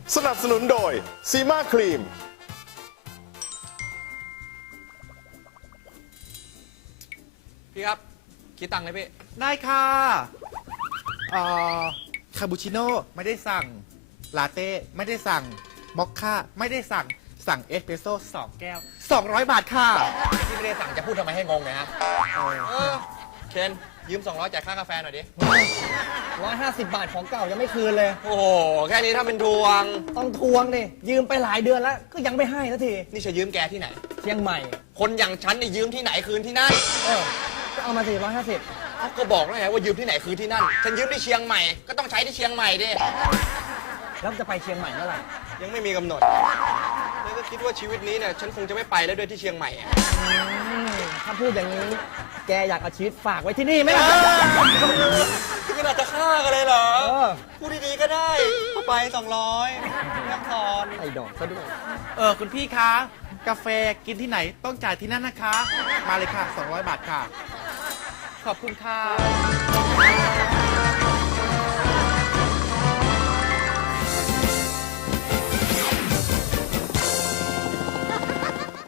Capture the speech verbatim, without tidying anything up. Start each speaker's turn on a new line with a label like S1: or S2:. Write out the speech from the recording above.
S1: สนับสนุนโดยซีมาครีม
S2: พี่ครับคิดตังค์เลยพี่
S3: ได้ค่ะเอ่อคาปูชิโน่ไม่ได้สั่ง ลาเต้ไม่ได้สั่ง มอคค่าไม่ได้สั่ง สั่งเอสเปรสโซ่สองแก้ว สองร้อย บาทค่ะ
S2: พี่ไม่ได้สั่งจะพูดทำไมให้งงเนี่ยฮะเออเคนยืมสองร้อยจ่ายค่ากาแฟหน่อยดิ
S4: ร้อยห้าสิบบาทของเก่ายังไม่คืนเลย
S2: โอ้โหแค่นี้ถ้าเป็นทวง
S4: ต้องทวงดิยืมไปหลายเดือนแล้ว ก็ยังไม่ให้สักที
S2: นี่จะยืมแกที่ไหน
S4: เชียงใหม่
S2: คนอย่างฉันนี่ยืมที่ไหนคืนที่นั่น
S4: เออก็เอามาสิร้อยห้าสิบ
S2: เขาก็บอกแล้วไงว่ายืมที่ไหนคืนที่นั่นฉันยืมที่เชียงใหม่ก็ต้องใช้ที่เชียงใหม่ดิ
S4: แล้วจะไปเชียงใหม่เมื่อไหร่
S2: ยังไม่มีกำหนดแล้วก็คิดว่าชีวิตนี้เนี่ยฉันคงจะไม่ไปแล้วด้วยที่เชียงใหม่อะ
S4: อืมถ้าพูดอย่างนี้ แกอยากเอาชีวิตฝากไว้ที่นี่ไหมล่ะ
S2: ถึงขนาดจะฆ่ากันเลยเหรอ
S4: เออ
S2: พูดดีๆก็ได้เข้าไปสองร้อยน้ำทอน
S4: ไอ้ดอกซะด้วย
S3: เออคุณพี่คะ กาแฟกินที่ไหนต้องจ่ายที่นั่นนะคะ มาเลยค่ะ สองร้อย บาทค่ะ ขอบคุณค่ะ